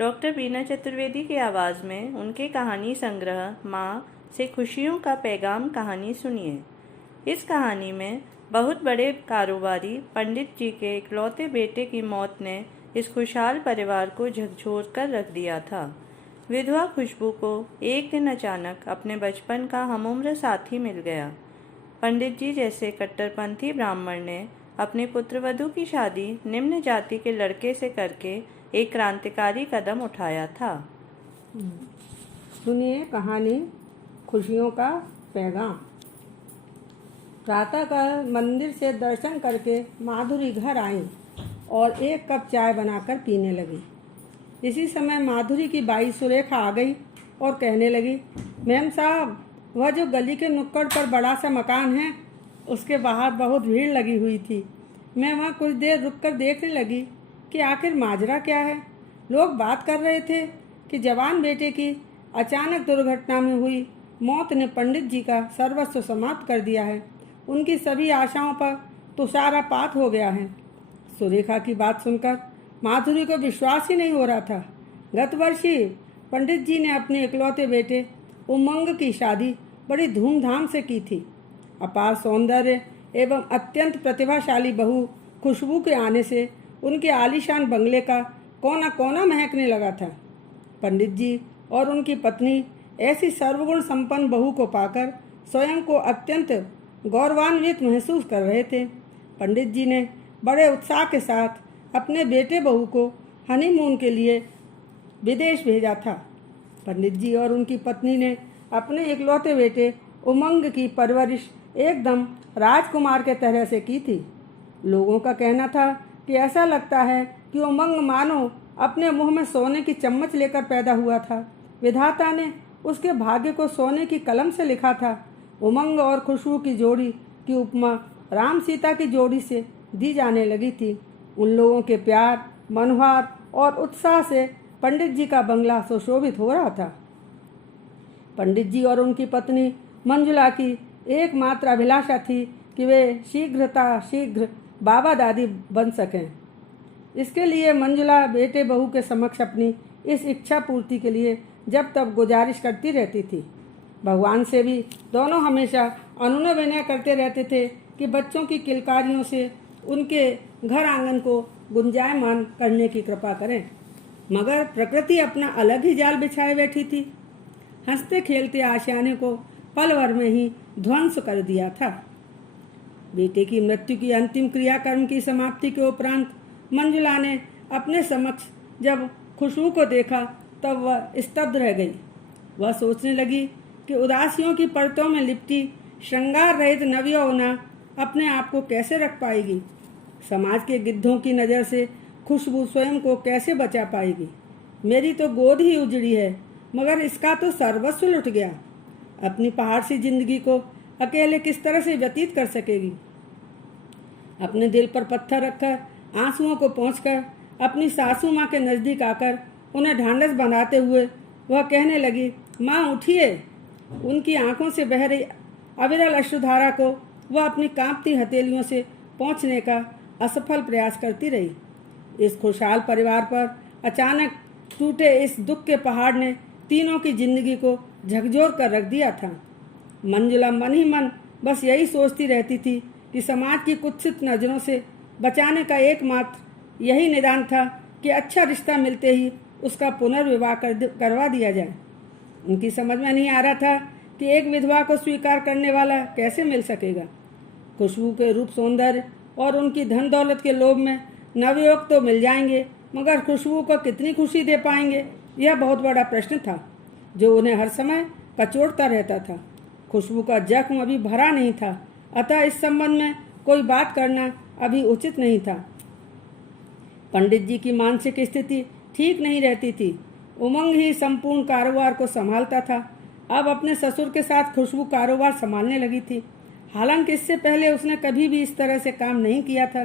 Doctor बीना चतुर्वेदी की आवाज़ में उनके कहानी संग्रह माँ से खुशियों का पैगाम कहानी सुनिए। इस कहानी में बहुत बड़े कारोबारी पंडित जी के इकलौते बेटे की मौत ने इस खुशहाल परिवार को झकझोर कर रख दिया था। विधवा खुशबू को एक दिन अचानक अपने बचपन का हमउम्र साथी मिल गया। पंडित जी जैसे कट्टरपंथी ब्राह्मण ने अपने पुत्रवधू की शादी निम्न जाति के लड़के से करके एक क्रांतिकारी कदम उठाया था। सुनिए कहानी खुशियों का पैगाम। प्रातःकाल मंदिर से दर्शन करके माधुरी घर आई और एक कप चाय बनाकर पीने लगी। इसी समय माधुरी की बाई सुरेखा आ गई और कहने लगी, मैम साहब, वह जो गली के नुक्कड़ पर बड़ा सा मकान है उसके बाहर बहुत भीड़ लगी हुई थी। मैं वहाँ कुछ देर रुककर देखने लगी कि आखिर माजरा क्या है। लोग बात कर रहे थे कि जवान बेटे की अचानक दुर्घटना में हुई मौत ने पंडित जी का सर्वस्व समाप्त कर दिया है। उनकी सभी आशाओं पर तुषारपात हो गया है। सुरेखा की बात सुनकर माधुरी को विश्वास ही नहीं हो रहा था। गत वर्ष ही पंडित जी ने अपने इकलौते बेटे उमंग की शादी बड़ी धूमधाम से की थी। अपार सौंदर्य एवं अत्यंत प्रतिभाशाली बहू खुशबू के आने से उनके आलीशान बंगले का कोना कोना महकने लगा था। पंडित जी और उनकी पत्नी ऐसी सर्वगुण संपन्न बहू को पाकर स्वयं को अत्यंत गौरवान्वित महसूस कर रहे थे। पंडित जी ने बड़े उत्साह के साथ अपने बेटे बहू को हनीमून के लिए विदेश भेजा था। पंडित जी और उनकी पत्नी ने अपने इकलौते बेटे उमंग की परवरिश एकदम राजकुमार के तरह से की थी। लोगों का कहना था कि ऐसा लगता है कि उमंग मानो अपने मुंह में सोने की चम्मच लेकर पैदा हुआ था। विधाता ने उसके भाग्य को सोने की कलम से लिखा था। उमंग और खुशबू की जोड़ी की उपमा राम सीता की जोड़ी से दी जाने लगी थी। उन लोगों के प्यार, मनोहार और उत्साह से पंडित जी का बंगला सुशोभित हो रहा था। पंडित जी और उनकी पत्नी मंजुला की एकमात्र अभिलाषा थी कि वे शीघ्र बाबा दादी बन सकें। इसके लिए मंजुला बेटे बहू के समक्ष अपनी इस इच्छा पूर्ति के लिए जब तब गुजारिश करती रहती थी। भगवान से भी दोनों हमेशा अनुनय विनय करते रहते थे कि बच्चों की किलकारियों से उनके घर आंगन को गुंजायमान करने की कृपा करें। मगर प्रकृति अपना अलग ही जाल बिछाए बैठी थी। हंसते खेलते आशियाने को पल भर में ही ध्वंस कर दिया था। बेटे की मृत्यु की अंतिम क्रियाकर्म की समाप्ति के उपरांत मंजुला ने अपने समक्ष जब खुशबू को देखा तब वह स्तब्ध रह गई। वह सोचने लगी कि उदासियों की परतों में लिपटी श्रृंगार रहित नवयौवना अपने आप को कैसे रख पाएगी। समाज के गिद्धों की नज़र से खुशबू स्वयं को कैसे बचा पाएगी। मेरी तो गोद ही उजड़ी है, मगर इसका तो सर्वस्व लुट गया। अपनी पहाड़ सी जिंदगी को अकेले किस तरह से व्यतीत कर सकेगी। अपने दिल पर पत्थर रखकर आंसुओं को पोंछकर अपनी सासू माँ के नज़दीक आकर उन्हें ढांढस बनाते हुए वह कहने लगी, माँ उठिए। उनकी आंखों से बह रही अविरल अश्रुधारा को वह अपनी कांपती हथेलियों से पोंछने का असफल प्रयास करती रही। इस खुशहाल परिवार पर अचानक टूटे इस दुख के पहाड़ ने तीनों की जिंदगी को झकझोर कर रख दिया था। मंजुला मन ही मन बस यही सोचती रहती थी कि समाज की कुत्सित नजरों से बचाने का एकमात्र यही निदान था कि अच्छा रिश्ता मिलते ही उसका पुनर्विवाह करवा दिया जाए। उनकी समझ में नहीं आ रहा था कि एक विधवा को स्वीकार करने वाला कैसे मिल सकेगा। खुशबू के रूप सौंदर्य और उनकी धन दौलत के लोभ में नवयुवक तो मिल जाएंगे, मगर खुशबू को कितनी खुशी दे पाएंगे, यह बहुत बड़ा प्रश्न था जो उन्हें हर समय कचोटता रहता था। खुशबू का जख्म अभी भरा नहीं था, अतः इस संबंध में कोई बात करना अभी उचित नहीं था। पंडित जी की मानसिक स्थिति ठीक नहीं रहती थी। उमंग ही संपूर्ण कारोबार को संभालता था। अब अपने ससुर के साथ खुशबू कारोबार संभालने लगी थी। हालांकि इससे पहले उसने कभी भी इस तरह से काम नहीं किया था,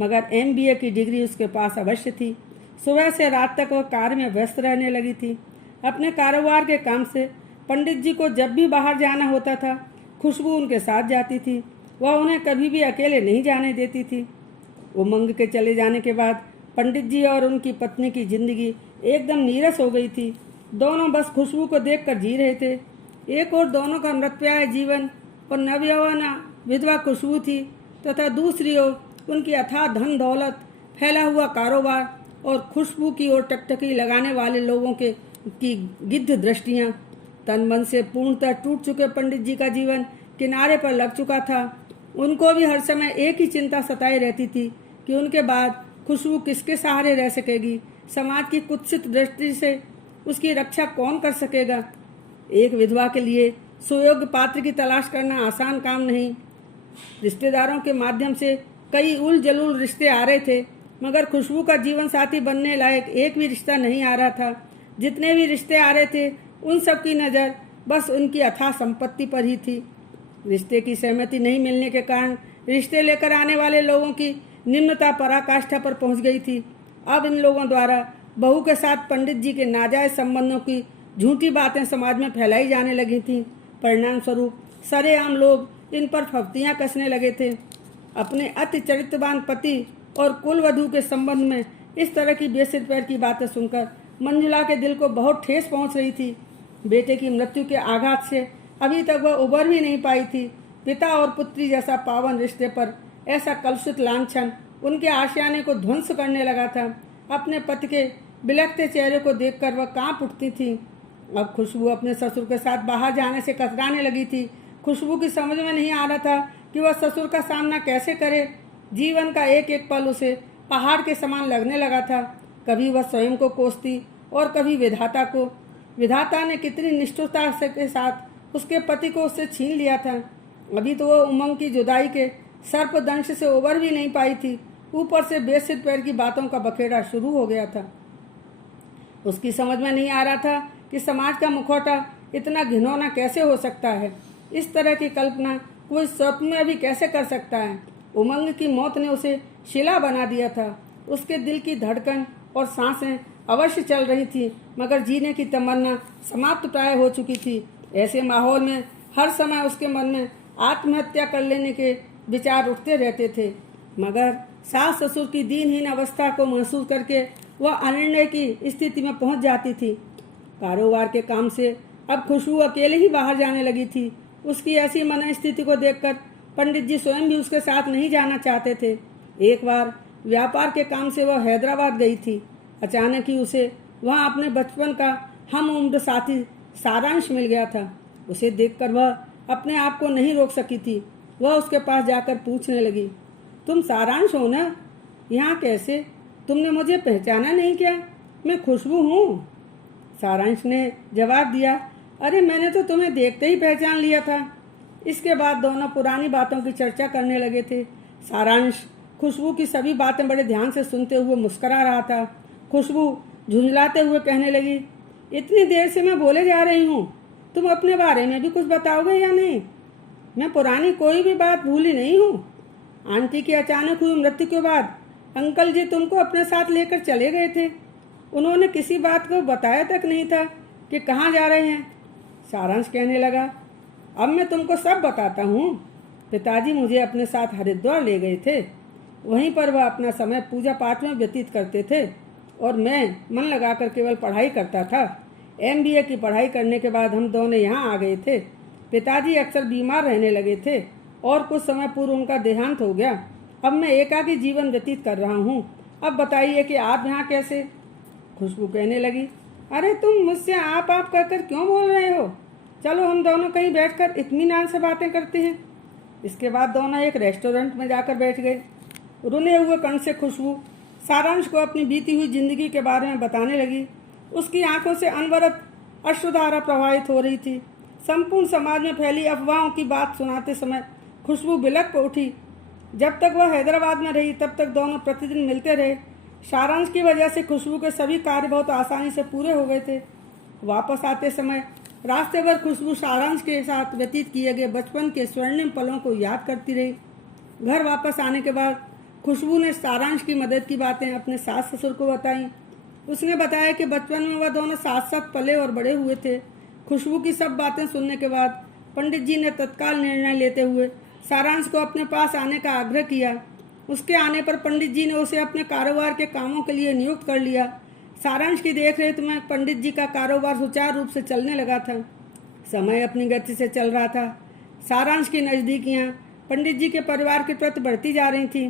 मगर MBA की डिग्री उसके पास अवश्य थी। सुबह से रात तक वह कार्य में व्यस्त रहने लगी थी। अपने कारोबार के काम से पंडित जी को जब भी बाहर जाना होता था, खुशबू उनके साथ जाती थी। वह उन्हें कभी भी अकेले नहीं जाने देती थी। उमंग के चले जाने के बाद पंडित जी और उनकी पत्नी की जिंदगी एकदम नीरस हो गई थी। दोनों बस खुशबू को देखकर जी रहे थे। एक और दोनों का मृतप्राय जीवन और नवयौवना विधवा खुशबू थी, तथा दूसरी ओर उनकी अथाह धन दौलत, फैला हुआ कारोबार और खुशबू की ओर टकटकी लगाने वाले लोगों के की गिद्ध दृष्टियां। तन मन से पूर्णतः टूट चुके पंडित जी का जीवन किनारे पर लग चुका था। उनको भी हर समय एक ही चिंता सताई रहती थी कि उनके बाद खुशबू किसके सहारे रह सकेगी, समाज की कुत्सित दृष्टि से उसकी रक्षा कौन कर सकेगा। एक विधवा के लिए सुयोग्य पात्र की तलाश करना आसान काम नहीं। रिश्तेदारों के माध्यम से कई उल जलूल रिश्ते आ रहे थे, मगर खुशबू का जीवन साथी बनने लायक एक भी रिश्ता नहीं आ रहा था। जितने भी रिश्ते आ रहे थे उन सब की नज़र बस उनकी अथाह संपत्ति पर ही थी। रिश्ते की सहमति नहीं मिलने के कारण रिश्ते लेकर आने वाले लोगों की निम्नता पराकाष्ठा पर पहुंच गई थी। अब इन लोगों द्वारा बहू के साथ पंडित जी के नाजायज संबंधों की झूठी बातें समाज में फैलाई जाने लगी थीं। परिणाम स्वरूप सरेआम लोग इन पर फफ्तियां कसने लगे थे। अपने अति चरित्रवान पति और कुलवधू के संबंध में इस तरह की बेसिर पैर की बातें सुनकर मंजुला के दिल को बहुत ठेस पहुंच रही थी। बेटे की मृत्यु के आघात से अभी तक वह उबर भी नहीं पाई थी। पिता और पुत्री जैसा पावन रिश्ते पर ऐसा कलुषित लांछन उनके आशियाने को ध्वंस करने लगा था। अपने पति के बिलखते चेहरे को देखकर वह कांप उठती थी। अब खुशबू अपने ससुर के साथ बाहर जाने से कतराने लगी थी। खुशबू की समझ में नहीं आ रहा था कि वह ससुर का सामना कैसे करे। जीवन का एक एक पल उसे पहाड़ के समान लगने लगा था। कभी वह स्वयं को कोसती और कभी विधाता को। विधाता ने कितनी निष्ठुरता के साथ उसके पति को उससे छीन लिया था। अभी तो वह उमंग की जुदाई के सर्पदंश से उबर भी नहीं पाई थी, ऊपर से बेसिर पैर की बातों का बखेड़ा शुरू हो गया था। उसकी समझ में नहीं आ रहा था कि समाज का मुखौटा इतना घिनौना कैसे हो सकता है। इस तरह की कल्पना कोई स्वप्न में भी कैसे कर सकता है। उमंग की मौत ने उसे शिला बना दिया था। उसके दिल की धड़कन और सांसें अवश्य चल रही थी, मगर जीने की तमन्ना समाप्त प्राय हो चुकी थी। ऐसे माहौल में हर समय उसके मन में आत्महत्या कर लेने के विचार उठते रहते थे। मगर सास ससुर की दीनहीन अवस्था को महसूस करके वह अनिर्णय की स्थिति में पहुंच जाती थी। कारोबार के काम से अब खुशबू अकेले ही बाहर जाने लगी थी। उसकी ऐसी मनस्थिति को देखकर पंडित जी स्वयं भी उसके साथ नहीं जाना चाहते थे। एक बार व्यापार के काम से वह हैदराबाद गई थी। अचानक ही उसे वहां अपने बचपन का हम उम्र साथी सारांश मिल गया था। उसे देखकर वह अपने आप को नहीं रोक सकी थी। वह उसके पास जाकर पूछने लगी, तुम सारांश हो ना? यहाँ कैसे? तुमने मुझे पहचाना नहीं क्या? मैं खुशबू हूँ। सारांश ने जवाब दिया, अरे मैंने तो तुम्हें देखते ही पहचान लिया था। इसके बाद दोनों पुरानी बातों की चर्चा करने लगे थे। सारांश खुशबू की सभी बातें बड़े ध्यान से सुनते हुए मुस्करा रहा था। खुशबू झुंझलाते हुए कहने लगी, इतनी देर से मैं बोले जा रही हूँ, तुम अपने बारे में भी कुछ बताओगे या नहीं? मैं पुरानी कोई भी बात भूली नहीं हूँ। आंटी की अचानक हुई मृत्यु के बाद अंकल जी तुमको अपने साथ लेकर चले गए थे। उन्होंने किसी बात को बताया तक नहीं था कि कहाँ जा रहे हैं। सारांश कहने लगा, अब मैं तुमको सब बताता हूँ। पिताजी मुझे अपने साथ हरिद्वार ले गए थे। वहीं पर वह अपना समय पूजा पाठ में व्यतीत करते थे और मैं मन लगाकर केवल पढ़ाई करता था। MBA की पढ़ाई करने के बाद हम दोनों यहाँ आ गए थे। पिताजी अक्सर बीमार रहने लगे थे और कुछ समय पूर्व उनका देहांत हो गया। अब मैं एकाकी जीवन व्यतीत कर रहा हूँ। अब बताइए कि आप यहाँ कैसे? खुशबू कहने लगी, अरे तुम मुझसे आप कहकर क्यों बोल रहे हो? चलो हम दोनों कहीं बैठकर इत्मीनान से बातें करते हैं। इसके बाद दोनों एक रेस्टोरेंट में जाकर बैठ गए। रुने हुए कण से खुशबू सारांश को अपनी बीती हुई जिंदगी के बारे में बताने लगी। उसकी आंखों से अनवरत अश्रुधारा प्रवाहित हो रही थी। संपूर्ण समाज में फैली अफवाहों की बात सुनाते समय खुशबू बिलख को उठी। जब तक वह हैदराबाद में रही तब तक दोनों प्रतिदिन मिलते रहे। सारांश की वजह से खुशबू के सभी कार्य बहुत आसानी से पूरे हो गए थे। वापस आते समय रास्ते भर खुशबू सारांश के साथ व्यतीत किए गए बचपन के स्वर्णिम पलों को याद करती रही। घर वापस आने के बाद खुशबू ने सारांश की मदद की बातें अपने सास ससुर को बताई। उसने बताया कि बचपन में वह दोनों साथ साथ पले और बड़े हुए थे। खुशबू की सब बातें सुनने के बाद पंडित जी ने तत्काल निर्णय लेते हुए सारांश को अपने पास आने का आग्रह किया। उसके आने पर पंडित जी ने उसे अपने कारोबार के कामों के लिए नियुक्त कर लिया। सारांश की देखरेख में पंडित जी का कारोबार सुचारू रूप से चलने लगा था। समय अपनी गति से चल रहा था। सारांश की नज़दीकियाँ पंडित जी के परिवार के प्रति बढ़ती जा रही थीं।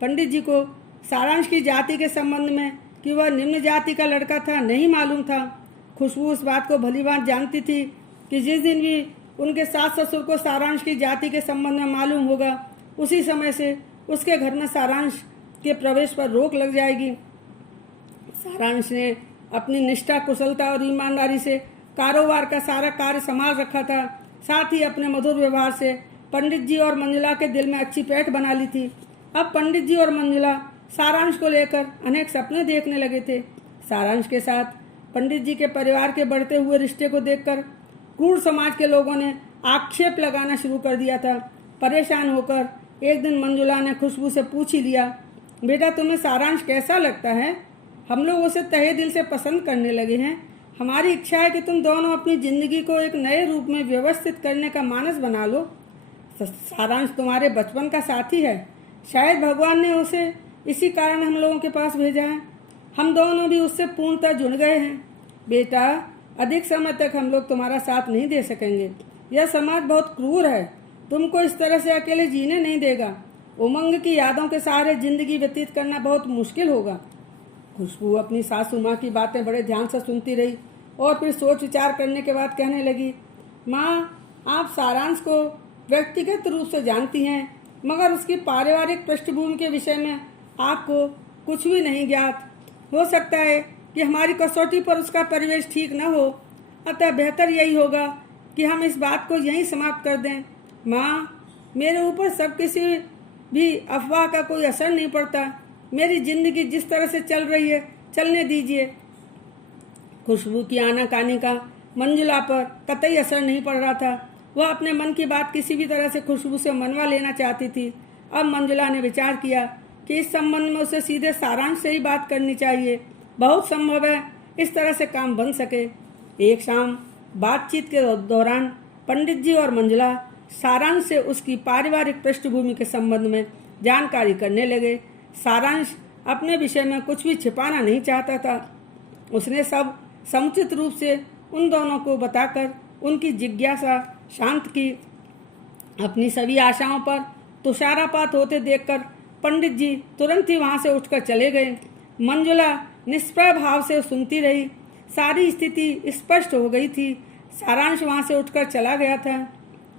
पंडित जी को सारांश की जाति के संबंध में कि वह निम्न जाति का लड़का था नहीं मालूम था। खुशबू उस बात को भलीभांति जानती थी कि जिस दिन भी उनके सास ससुर को सारांश की जाति के संबंध में मालूम होगा, उसी समय से उसके घर में सारांश के प्रवेश पर रोक लग जाएगी। सारांश ने अपनी निष्ठा, कुशलता और ईमानदारी से कारोबार का सारा कार्य संभाल रखा था। साथ ही अपने मधुर व्यवहार से पंडित जी और मंजुला के दिल में अच्छी पैठ बना ली थी। अब पंडित जी और मंजुला सारांश को लेकर अनेक सपने देखने लगे थे। सारांश के साथ पंडित जी के परिवार के बढ़ते हुए रिश्ते को देखकर क्रूर समाज के लोगों ने आक्षेप लगाना शुरू कर दिया था। परेशान होकर एक दिन मंजुला ने खुशबू से पूछ ही लिया, बेटा तुम्हें सारांश कैसा लगता है? हम लोग उसे तहे दिल से पसंद करने लगे हैं। हमारी इच्छा है कि तुम दोनों अपनी जिंदगी को एक नए रूप में व्यवस्थित करने का मानस बना लो। सारांश तुम्हारे बचपन का साथी है। शायद भगवान ने उसे इसी कारण हम लोगों के पास भेजा है। हम दोनों भी उससे पूर्णतः जुड़ गए हैं। बेटा, अधिक समय तक हम लोग तुम्हारा साथ नहीं दे सकेंगे। यह समाज बहुत क्रूर है, तुमको इस तरह से अकेले जीने नहीं देगा। उमंग की यादों के सहारे जिंदगी व्यतीत करना बहुत मुश्किल होगा। खुशबू अपनी सासू माँ की बातें बड़े ध्यान से सुनती रही और फिर सोच विचार करने के बाद कहने लगी, माँ, आप सारांश को व्यक्तिगत रूप से जानती हैं, मगर उसकी पारिवारिक पृष्ठभूमि के विषय में आपको कुछ भी नहीं ज्ञात। हो सकता है कि हमारी कसौटी पर उसका परिवेश ठीक न हो, अतः बेहतर यही होगा कि हम इस बात को यहीं समाप्त कर दें। माँ, मेरे ऊपर सब किसी भी अफवाह का कोई असर नहीं पड़ता। मेरी जिंदगी जिस तरह से चल रही है चलने दीजिए। खुशबू की आनाकानी का मंजुला पर कतई असर नहीं पड़ रहा था। वह अपने मन की बात किसी भी तरह से खुशबू से मनवा लेना चाहती थी। अब मंजुला ने विचार किया कि इस संबंध में उसे सीधे सारांश से ही बात करनी चाहिए। बहुत संभव है इस तरह से काम बन सके। एक शाम बातचीत के दौरान पंडित जी और मंजुला सारांश से उसकी पारिवारिक पृष्ठभूमि के संबंध में जानकारी करने लगे। सारांश अपने विषय में कुछ भी छिपाना नहीं चाहता था। उसने सब समुचित रूप से उन दोनों को बताकर उनकी जिज्ञासा शांत की। अपनी सभी आशाओं पर तुषारापात होते देखकर पंडित जी तुरंत ही वहां से उठकर चले गए। मंजुला निष्प्रय भाव से सुनती रही। सारी स्थिति स्पष्ट हो गई थी। सारांश वहां से उठकर चला गया था।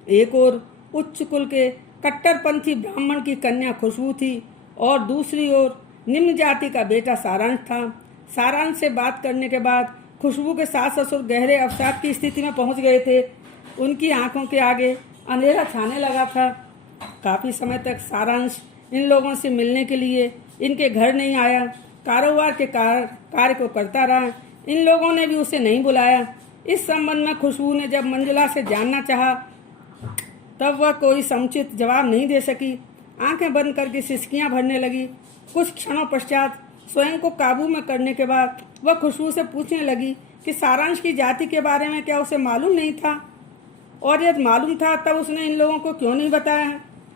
एक ओर उच्च कुल के कट्टरपंथी ब्राह्मण की कन्या खुशबू थी और दूसरी ओर निम्न जाति का बेटा सारांश था। सारांश से बात करने के बाद खुशबू के सास ससुर गहरे अवसाद की स्थिति में पहुंच गए थे। उनकी आंखों के आगे अंधेरा छाने लगा था। काफी समय तक सारांश इन लोगों से मिलने के लिए इनके घर नहीं आया। कारोबार के कार्य को करता रहा। इन लोगों ने भी उसे नहीं बुलाया। इस संबंध में खुशबू ने जब मंजुला से जानना चाहा तब वह कोई समुचित जवाब नहीं दे सकी। आंखें बंद करके सिसकियां भरने लगी। कुछ क्षणों पश्चात स्वयं को काबू में करने के बाद वह खुशबू से पूछने लगी कि सारांश की जाति के बारे में क्या उसे मालूम नहीं था, और यदि मालूम था तब उसने इन लोगों को क्यों नहीं बताया।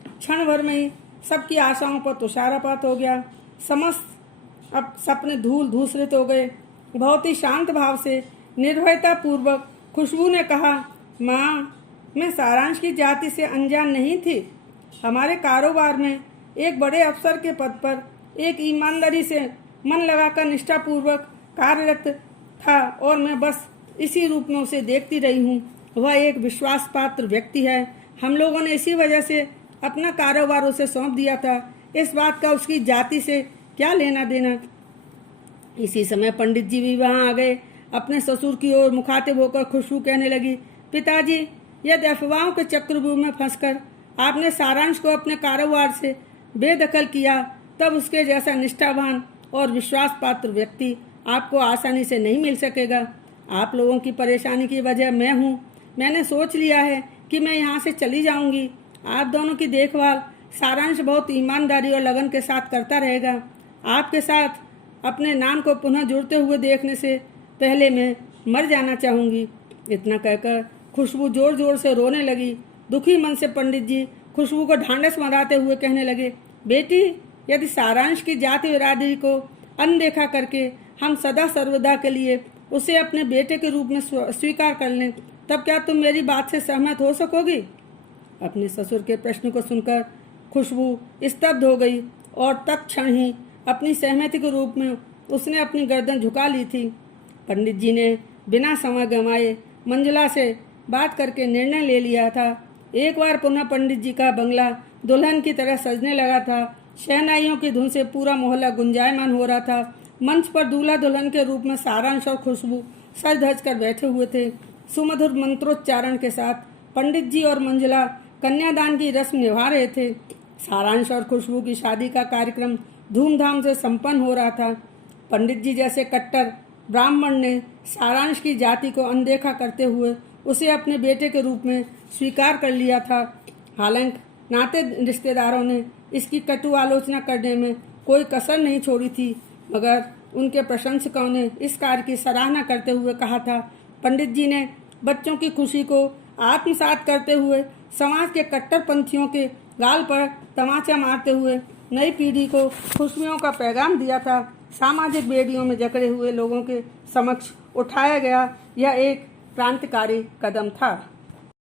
क्षण भर में ही सबकी आशाओं पर तुषारापात हो गया। समस्त अब सपने धूल धूसरित हो गए। बहुत ही शांत भाव से निर्भयता पूर्वक खुशबू ने कहा, माँ, मैं सारांश की जाति से अनजान नहीं थी। हमारे कारोबार में एक बड़े अफसर के पद पर एक ईमानदारी से मन लगाकर निष्ठापूर्वक कार्यरत था और मैं बस इसी रूप में उसे देखती रही हूँ। वह एक विश्वास पात्र व्यक्ति है। हम लोगों ने इसी वजह से अपना कारोबार उसे सौंप दिया था। इस बात का उसकी जाति से क्या लेना देना। इसी समय पंडित जी भी वहाँ आ गए। अपने ससुर की ओर मुखातिब होकर खुशबू कहने लगी, पिताजी, यदि अफवाहों के चक्रव्यूह में फंसकर आपने सारांश को अपने कारोबार से बेदखल किया तब उसके जैसा निष्ठावान और विश्वास पात्र व्यक्ति आपको आसानी से नहीं मिल सकेगा। आप लोगों की परेशानी की वजह मैं हूँ। मैंने सोच लिया है कि मैं यहाँ से चली जाऊँगी। आप दोनों की देखभाल सारांश बहुत ईमानदारी और लगन के साथ करता रहेगा। आपके साथ अपने नाम को पुनः जुड़ते हुए देखने से पहले मैं मर जाना चाहूँगी। इतना कहकर खुशबू जोर जोर से रोने लगी। दुखी मन से पंडित जी खुशबू को ढांढस बंधाते हुए कहने लगे, बेटी, यदि सारांश की जाति बिरादरी को अनदेखा करके हम सदा सर्वदा के लिए उसे अपने बेटे के रूप में स्वीकार कर लें, तब क्या तुम मेरी बात से सहमत हो सकोगी? अपने ससुर के प्रश्न को सुनकर खुशबू स्तब्ध हो गई और तत्क्षण ही अपनी सहमति के रूप में उसने अपनी गर्दन झुका ली थी। पंडित जी ने बिना समय गंवाए मंजुला से बात करके निर्णय ले लिया था। एक बार पुनः पंडित जी का बंगला दुल्हन की तरह सजने लगा था। शहनाइयों की धुन से पूरा मोहल्ला गुंजायमान हो रहा था। मंच पर दूल्हा दुल्हन के रूप में सारांश और खुशबू सज धज कर बैठे हुए थे। सुमधुर मंत्रोच्चारण के साथ पंडित जी और मंजुला कन्यादान की रस्म निभा रहे थे। सारांश और खुशबू की शादी का कार्यक्रम धूमधाम से संपन्न हो रहा था। पंडित जी जैसे कट्टर ब्राह्मण ने सारांश की जाति को अनदेखा करते हुए उसे अपने बेटे के रूप में स्वीकार कर लिया था। हालांकि नाते रिश्तेदारों ने इसकी कटु आलोचना करने में कोई कसर नहीं छोड़ी थी, मगर उनके प्रशंसकों ने इस कार्य की सराहना करते हुए कहा था, पंडित जी ने बच्चों की खुशी को आत्मसात करते हुए समाज के कट्टरपंथियों के गाल पर तमाचा मारते हुए नई पीढ़ी को खुशियों का पैगाम दिया था। सामाजिक बेड़ियों में जकड़े हुए लोगों के समक्ष उठाया गया यह एक क्रांतिकारी कदम था।